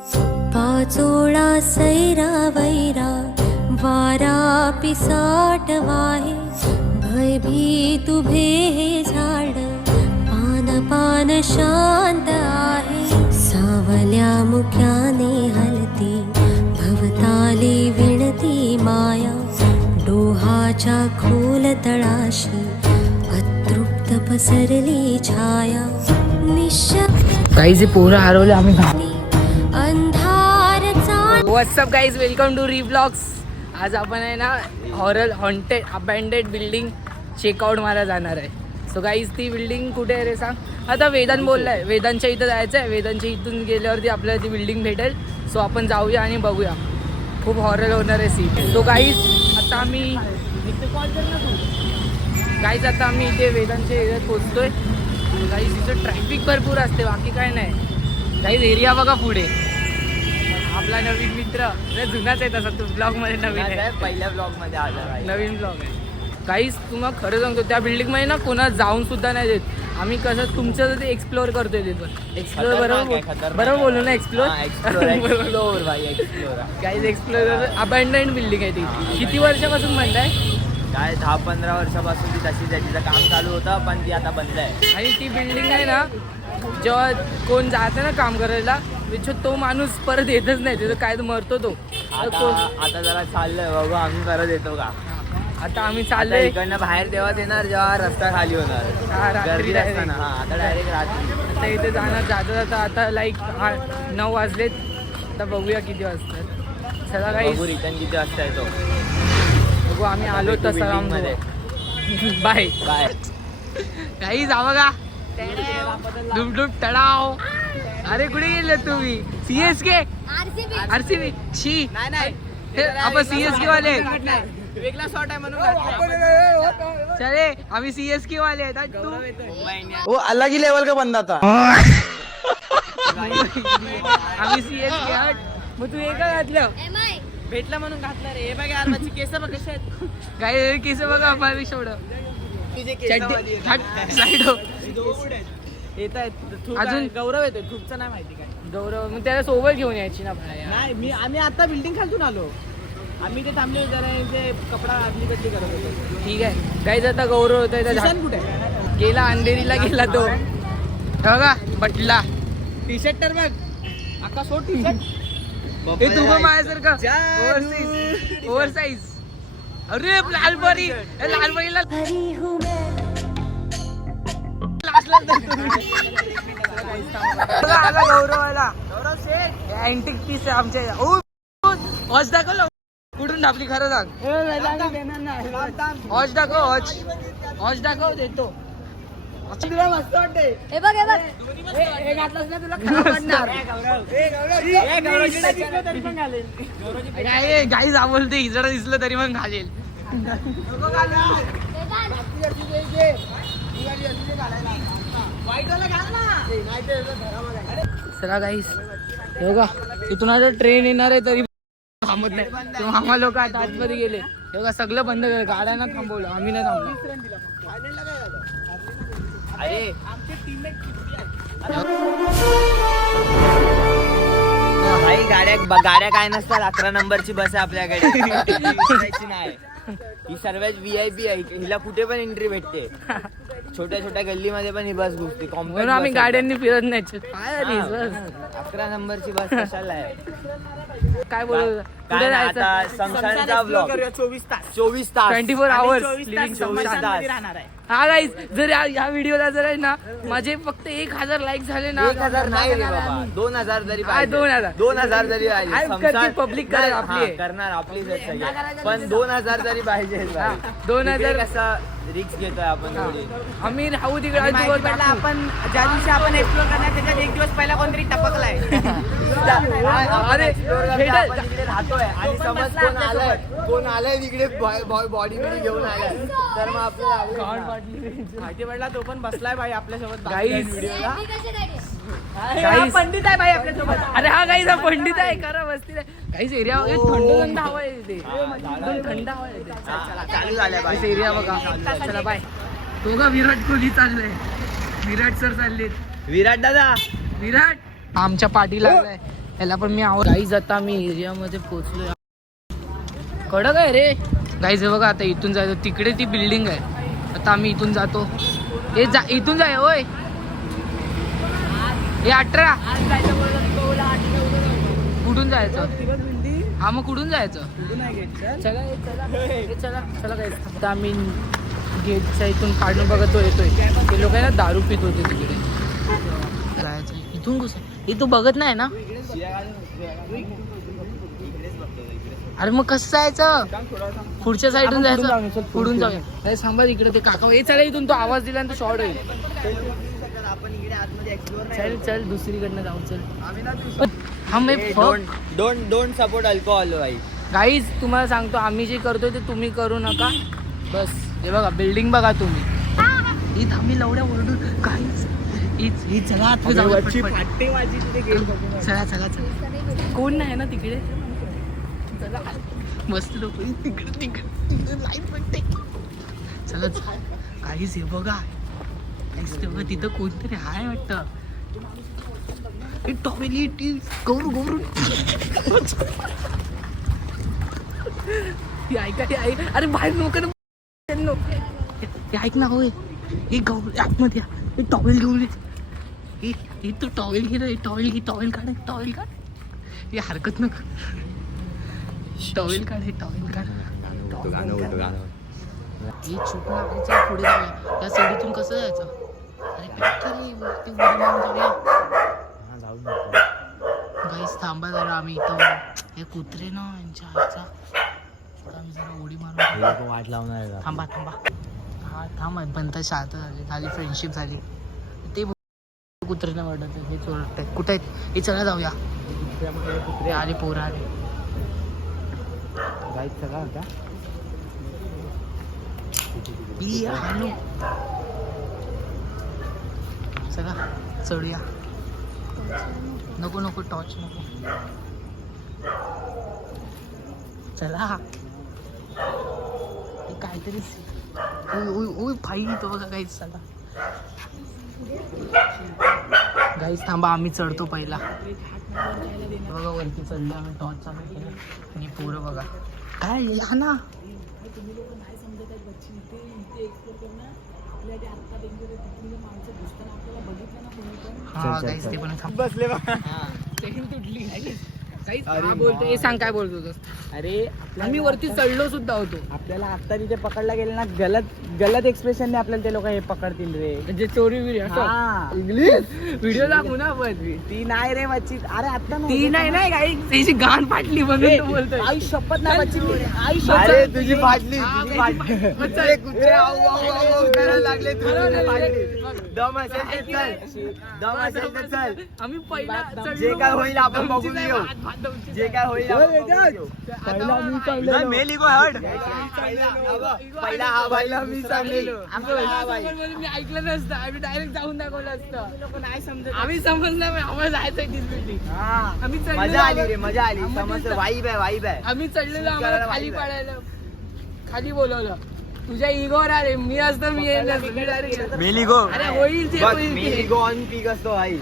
पाचोळा सैरा वैरा वारा पिसाट वाहे भयभीत उभे हे झाड पान पान शांत आहे सावल्या मुख्याने हलती भवताली विणती माया डोहाच्या खोल तळाशी अतृप्त पसरली छाया गाईज हे पोरं हरवले आम्ही अंधारचा व्हॉट्सअप गाईज वेलकम टू रिव्लॉग्स. आज आपण आहे ना हॉरर हॉन्टेड अबँडेड बिल्डिंग चेकआउट मारा जाणार आहे. सो गाईज ती बिल्डिंग कुठे आहे रे सांग. आता वेदांत बोललाय वेदांच्या इथं जायचं आहे. वेदांच्या इथून गेल्यावरती आपल्याला ती बिल्डिंग भेटेल. सो आपण जाऊया आणि बघूया. खूप हॉरर होणार आहे सीन. सो गाईज आता आम्ही कॉल कर ना तू. गाईज आता आम्ही इथे वेदांच्या एरियात पोचतोय. गाईज इथं ट्रॅफिक भरपूर असते बाकी काय नाही. गाईज एरिया बघा पुढे. आपला नवीन मित्र जुनाच आहे तसा. तू ब्लॉगमध्ये नवीन आहे. पहिल्या ब्लॉगमध्ये आला नवीन ब्लॉग आहे. काहीच तुम्हाला खरं सांगतो त्या बिल्डिंगमध्ये ना कोणा जाऊन सुद्धा नाही देत. आम्ही कसं तुमचं ते एक्सप्लोअर करतोय तिथं. एक्सप्लोर बरोबर बोलू ना. एक्सप्लोर काहीच एक्सप्लोर अबँडन्ड बिल्डिंग आहे ती. किती वर्षापासून म्हणताय? काय 10-15 वर्षापासून ती तशीच आहे. तिचं काम चालू होतं पण ती आता बंद आहे. आणि ती बिल्डिंग आहे ना जेव्हा कोण जातं ना काम करायला तो माणूस परत येतच नाही. तिथं काय मरतो तो. आता जरा चाललंय बघू आम्ही परत येतो का. आता आम्ही चाललोय इकडनं बाहेर तेव्हाच येणार जेव्हा रस्ता खाली होणार. रात्री असताना आता डायरेक्ट रात्री. आता इथे जाणार जाता आता लाईक 9 वाजलेत. आता बघूया किती वाजतात. चला काही रिटर्न किती वाजता येतो बघू. आम्ही आलो तसं मध्ये. Bye bye. काही जावं का डुबडुब तडाव. अरे कुठे गेले तुम्ही? CSK RCB शी आपण CSK वाले वेगळा शॉट आहे म्हणून चले. आम्ही CSK वाले आहेत. तू वो अलग ही लेवल का बंदा था. आम्ही CSK हट. मग तू एका घातलं भेटला म्हणून घातला रे. हे बघ यार माझी केस बघ कशी आहेत. काय केस बघा मला शेवढं साईड येत आहेत अजून गौरव येतोय. खूपचं नाही माहिती काय गौरव. मग त्याला सोबत घेऊन यायची ना बाळा. नाही आम्ही आता बिल्डिंग खालतून आलो. आम्ही ते थांबले जरा ते कपडा आदली बदली करत होतो. ठीक आहे काहीच. आता गौरव होता कुठे गेला अंधेरीला गेला तो. बघा बटला टी शर्ट तर बघ अक्का सोड टी शर्ट. हे तुझं माझ्यासारखं ओव्हर साईज. अरे लालपरी लालपरीला हरी हूँ मैं आला गौरव आला. अँटिक पीस आहे आमच्या. हॉच दाखवलं कुठून आपली खरं सांग. हॉच दाखव. हॉच दाखव देतो. तुला मस्त वाटते. हे बघ हे घातलंस ना तुला खराब वाटणार. गाई बोलते इजडं दिसलं तरी पण घालेल. चला गाईस हे बघा इथून आता ट्रेन येणार आहे तरी थांबत नाही. आम्हा लोक आता आतमध्ये गेले. हे बघा सगळं बंद केलं. गाड्यांना थांबवलं. आम्ही नाही थांबलो. अरे भाई गाड्या काय नसतात. 11 नंबरची बस आहे आपल्याकडे. नाही ही सर्वात VIP आहे. हिला कुठे पण एंट्री भेटते. छोट्या छोट्या गल्लीमध्ये पण ही बस घुसते. म्हणून आम्ही गाड्यांनी फिरत नाही. काय 11 नंबरची बस कशाला आहे. काय बोलू काय नाही, आता संसारचा ब्लॉग 24 तास 24 hours 24 तास राहणार आहे. हा गाईज जर या व्हिडिओला जर आहे ना माझे फक्त 1000 लाईक झाले ना. 1000 नाही रे बाबा. 2000 जरी पाहिजे. 2000 जरी पाहिजे. पब्लिक करेल आपली करणार आपलीच आहे सगळे. पण 2000 जरी पाहिजे. 2000 कसा रिक्स घेतोय आपण. आम्ही राहू तिकडे. आपण ज्या दिवशी आपण एक्सप्लोर करणार त्याच्यात एक दिवस पहिला कोणतरी टपकलाय. अरे आपण तिकडे राहतोय आणि समज कोण आलाय तिकडे बॉडी बिडी घेऊन आलाय तर मग आपल्याला माहिती पडला तो पण बसलाय भाई आपल्यासोबत. गाईज पंडित आहे भाई आपल्यासोबत. अरे हा गाईज हा पंडित आहे. करा बसतील काहीच एरिया थंड हवा येते. एकदम थंड हवा येते. चालू झाल्या भाई एरिया बघा. चला बाय. तो का विराट कोहली चाललंय. विराट सर चाललेत. विराट दादा विराट आमच्या पाठी लागलाय. याला पण मी आवड गाईज आता मी एरियामध्ये पोहोचलोय. कडक आहे रे गाईज. हे बघा आता इथून जायचं, तिकडे ती बिल्डिंग आहे. आता आम्ही इथून जातो. हे इथून जाय होय. हे 18 कुठून जायचं? हा मग कुठून जायचं? चला चला चला काय. आता आम्ही गेटच्या इथून काढून बघतो येतोय. ते लोक आहे ना दारू पित होते तिकडे. जायचं इथून कसं? हे तू बघत नाही ना? अरे मग कसं जायचं? पुढच्या साईडून जायचं. पुढून जाऊया. अरे सांभाळ इकडे ते काका. हे चला इथून तो आवाज दिला आणि तो शॉर्ट होईल. चल चल दुसरीकडनं जाऊ. चल हम डोंट सपोर्ट अल्कोहोल भाई. गाईज तुम्हाला सांगतो आम्ही जे करतोय ते तुम्ही करू नका बस. हे बघा बिल्डिंग बघा तुम्ही. ही आम्ही लवड्या ओरडून गाईज ही चला आत जाऊ. चला चला चला. कोण नाही ना तिकडे. चला मस्त लोक तिकडे तिकडे लाईट पडते. चला काहीच हे बघा. ते बघा तिथं कोणतरी हाय वाटतं. टॉयलेट गौरू गौरू. ऐका. अरे बाहेर नको ना. ऐक ना होय. हे गौरू आतमध्ये हे टॉवेल घेऊन ये. हे तू टॉवेल घे ना. टॉवेल काढ. टॉवेल काढ. हे हरकत नका. टॉवेल काढ. हे टॉवेल काढ. हे चूक लागायचं. पुढे जाऊया. या सीडीतून कसं जायचं? अरे ते उडी मारून जाऊया. गाईस थांबा जरा. आम्ही इथं हे कुत्रे ना यांच्या हातचा. आम्ही जरा उडी मारून वाट लावणार. थांबा. हा थांबा. बनता शांत झाली फ्रेंडशिप झाली. ते कुत्रे नाही वाटत. हे चोरट आहे. कुठे आहेत? हे चला जाऊया. कुत्रे आले. पोरं आले. गाईच सगळा होता. हॅलो चला चढूया. नको टॉर्च नको. चला ते काहीतरी फाई तो बघा गाईस. चला गाईस थांबा. आम्ही चढतो पहिला. बघा वरती चढलो आम्ही. टॉर्च चालू केलं आणि पोरं बघा काय या ना. हा गाईस ते पण बसले बोलतो. सांग काय बोलतो? अरे आम्ही वरती चढलो सुद्धा होतो. आपल्याला आता तिथे पकडला गेले ना. गलत एक्सप्रेशन ने आपल्याला ते लोक हे पकडतील रे. म्हणजे चोरी व्हिडिओ दाखवू ना आपण. ती नाही रे बच्ची. अरे आता ती नाही काही त्याची गाण फाटली म्हणून बोलतोय. आई शपथ नाही बच्ची. आई शपथ. अरे तुझी फाटली. कुत्रे करायला लागले. दम असेल तर चल. आम्ही पहिला जे काय होईल आपण बघून घेऊ. जे काय होईल मेली को हट. पहिला मी चाललेलो. मी ऐकलं नसतं. आम्ही डायरेक्ट जाऊन दाखवलं असतं. नाही समजत. आम्ही समजलं आम्हाला जायचंय बिल्डिंग. आम्ही मजा आली रे. मजा आली. समज वाईब आहे. आम्ही चढलेलो. आम्हाला खाली पाडायला खाली बोलवलं. तुझ्या इगोवर आले. मी असतं मी मेलिगो. अरे होईल ते होईल. मेलिगो ऑन पीक असतो आई.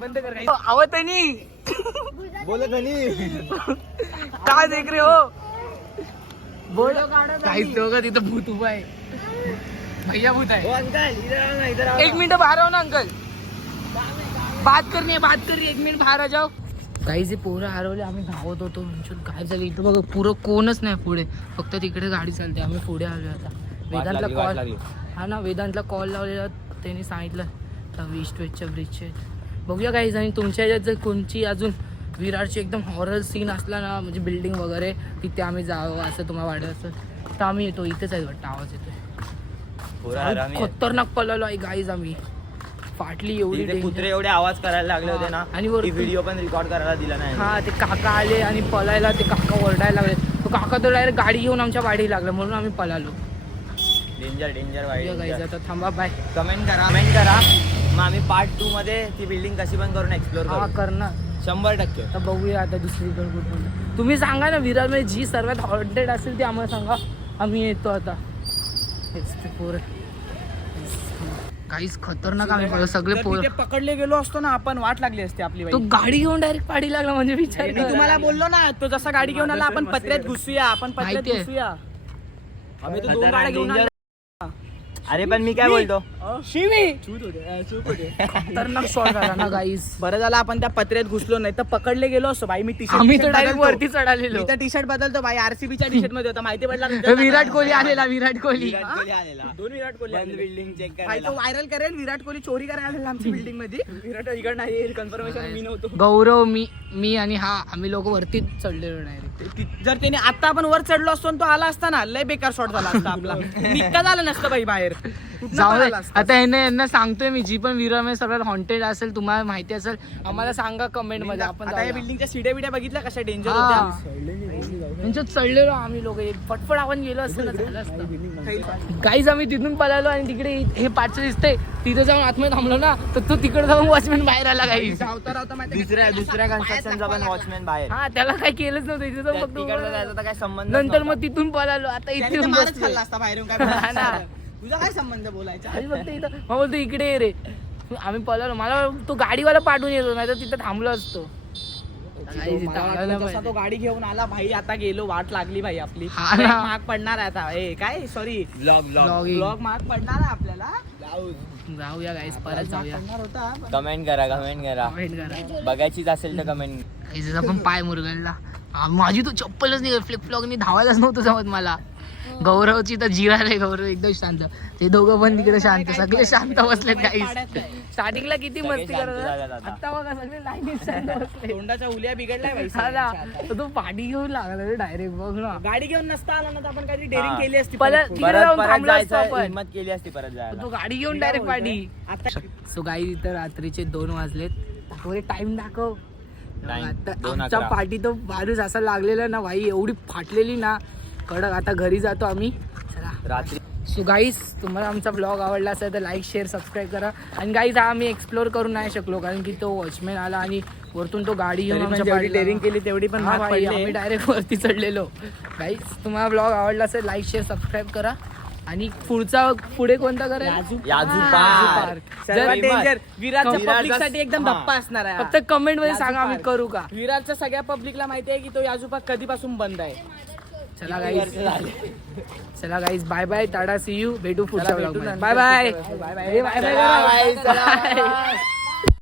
बंद कर. आवत नाही बोलत नाही. काय देख रे हो. बोल काहीच दोघं तिथं भूत उभा आहे. भैया भूत आहे. अंकल एक मिनिट बाहेर आहो ना अंकल. बात करनी. एक मिनिट बाहेर आ जाओ. काही जे पोरं हरवले. आम्ही धावत होतो. काय झालं इथं बघ. पुरं कोणच नाही पुढे. फक्त तिकडे गाडी चालते. आम्ही पुढे आलो. आता वेदांतला कॉल. हा ना वेदांतला कॉल लावलेला. त्यांनी सांगितलं तर ईस्ट वेस्टच्या ब्रिजचे बघूया काही. आणि तुमच्या ह्याच्यात जर कोणची अजून विरारची एकदम हॉरर सीन असला ना म्हणजे बिल्डिंग वगैरे तिथे आम्ही जावं असं तुम्हाला वाटत असेल तर आम्ही येतो. इथेच आहे वाटतं. आवाज येतोय. खतरनाक पळालो आहे गाईज. आम्ही फाटली एवढी. कुत्रे एवढे आवाज करायला लागले होते ना. आणि व्हिडिओ पण रेकॉर्ड करायला दिला नाही. हा ते काका आले आणि पळायला. ते काका ओरडायला लागले. तो काका तो डायरेक्ट गाडी घेऊन आमच्या वाढी लागला म्हणून आम्ही पळालो. डेंजर गाईज आता थांबा. बाय. कमेंट करा. मग आम्ही पार्ट 2 मध्ये ती बिल्डिंग कशी पण करून एक्सप्लोर करू. करणार 100%. आता बघूया आता दुसरीकडे कुठून. तुम्ही सांगा ना विरारमध्ये जी सर्वात हॉन्टेड असेल ती आम्हाला सांगा. आम्ही येतो आता. हेच ते पोरं काहीच खतरनाक आम्ही पडलो सगळे जर पोर तिथे पकडले गेलो असतो ना आपण, वाट लागली असते आपली तो बाई. गाडी घेऊन डायरेक्ट पाडी लागला म्हणजे विचार मी तुम्हाला बोललो ना, तो जसा गाडी घेऊन आला आपण पत्र्यात घुसूया, आपण पत्र्यात माहितीये. घुसूया. आम्ही तो 2 गाड्या घेऊन आलो. अरे पण मी काय बोलतो, शिवी खतरनाक शॉट झाला ना गाईस. बरं झालं आपण त्या पत्र्यात घुसलो, नाही तर पकडले गेलो असतो भाई. मी टी आम्ही तर डायरेक्ट वरती चढालेलो. टी शर्ट बदलतो भाई, आरसीबीच्या टी शर्ट मध्ये होता, माहिती पडला विराट कोहली आलेला, विराट कोहली. विराट कोहली आलेला 2 विराट कोहली आलेले. बिल्डिंग चेक भाई करायला. तो व्हायरल करेल, विराट कोहली चोरी करायला आलेला आमची बिल्डिंग मध्ये. विराट इकडे नाही येईल, कन्फर्मेशन मी नव्हतो. गौरव, मी आणि हा आम्ही लोक वरती चढलेलो डायरेक्ट. जर त्याने आता आपण वर चढलो असतो आणि तो आला असता ना, लय बेकार शॉट झाला असता आपला. निघता झालं नसतं भाई बाहेर. कुठनं जाऊ पण दे. आला असता. आता यांना सांगतोय मी, जी पण विरम सगळं हॉन्टेड असेल, तुम्हाला माहिती असेल आम्हाला सांगा कमेंट मध्ये. आपण आता या बिल्डिंगच्या सीड्या बिड्या बघितल्या कशा डेंजर हा. होत्या. त्यांच्यात चढलेलो आम्ही लोक, पटपट आपण गेलो असतो ना, झालं असतं. काहीच आम्ही तिथून पळालो आणि तिकडे हे पाच दिसते, तिथे जाऊन आतमध्ये थांबलो ना, तर तो तिकडे जाऊन वॉचमॅन बाहेर आला काही. धावता धावता माहिती दुसऱ्या कन्स्ट्रक्शनचा पण वॉचमॅन बाहेर. हा त्याला काही केलंच नव्हतं, इथे जाऊन फक्त तिकडचा उभं जायचा तर काय संबंध नंतर मग तिथून पळालो. आता इथे येऊन मारच बसलोय. खाल्ला असता बाहेरून. काय हा ना. तुझा काय संबंध बोलायचा? आणि फक्त इथं मग बोलतो इकडे ये रे. आम्ही पळालो, मला तो गाडीवाला पाठवून येतो, नाही तर तिथं थांबलो असतो. काहीच इथं आला नाही जसा पाहिजे. तो गाडी घेऊन आला भाई, आता गेलो, वाट लागली भाई आपली. हा ना. महाग पडणार आहे आता. ए काय सॉरी, ब्लॉग Vlogging. ब्लॉग महाग पडणार आहे आपल्याला. जाऊया गाईस, परत जाऊया. पडणार होता. कमेंट करा कमेंट करा. बघायचीच असेल तर कमेंट. काहीच आपण पाय मुरगळला. माझी तो चप्पलच नाही, फ्लिप फ्लॉगनी धावायलाच नव्हतं जमत मला. गौरवची तर जिरा रे, गौरव एकदम शांत. ते दोघं पण तिकडे शांत, सगळे शांत बसलेत गाईस. स्टार्टिंगला किती मस्ती शांत करत झालेत आता. आता बघा सगळे लाईनीत शांत बसले. तोंडाच्या उल्या बिघडलाय भाई हा ना. सगळ्यांच्या. तर तो पाठी घेऊन लागला डायरेक्ट, बघ ना. गाडी घेऊन नसता आला ना तर आपण काहीतरी डेअरिंग हा. केली असती. परत परत. तिकडे जाऊन परत थांबलो असतो जायचं आपण. हिंमत केली असती परत जायला. तो गाडी घेऊन डायरेक्ट पाठी. आता सो गाई इथं रात्रीचे 2 वाजलेत. दाखव टाइम दाखव. Time, आता 2:11. आमच्या पाठी तो माणूस असा लागलेला ना भाई, एवढी फाटलेली ना कडक. आता घरी जातो आम्ही. चला रात्री सो गाईज, तुम्हाला आमचा ब्लॉग आवडला असेल तर लाईक शेअर सबस्क्राईब करा. आणि गाईज, हा आम्ही एक्सप्लोर करून नाही शकलो कारण की तो वॉचमॅन आला आणि वरतून तो गाडी घेऊन आमच्या जेवढी पाठीला. डेअरिंग केली तेवढी पण हा महाग भाई, पडली. आम्ही डायरेक्ट वरती चढलेलो. गाईज, तुम्हाला ब्लॉग आवडला असेल लाईक शेअर सबस्क्राईब करा. आणि पुढे कोणता करा? याजू पार्क. सर्वात Famous. डेंजर विराटच्या विराटचा- पब्लिक साठी एकदम हा. धप्पा असणार आहे. फक्त कमेंट मध्ये याजू सांगा, आम्ही पार्क. करू का. विराटच्या सगळ्या पब्लिकला माहिती आहे की तो याजूपा कधीपासून बंद आहे. चला गाईज, चला guys, bye bye, tata, see you. भेटू पुढच्या चला, ब्लॉग भेटू मध्ये. नंतर. Bye bye bye bye. Bye bye bye, चला, बाय. बाय.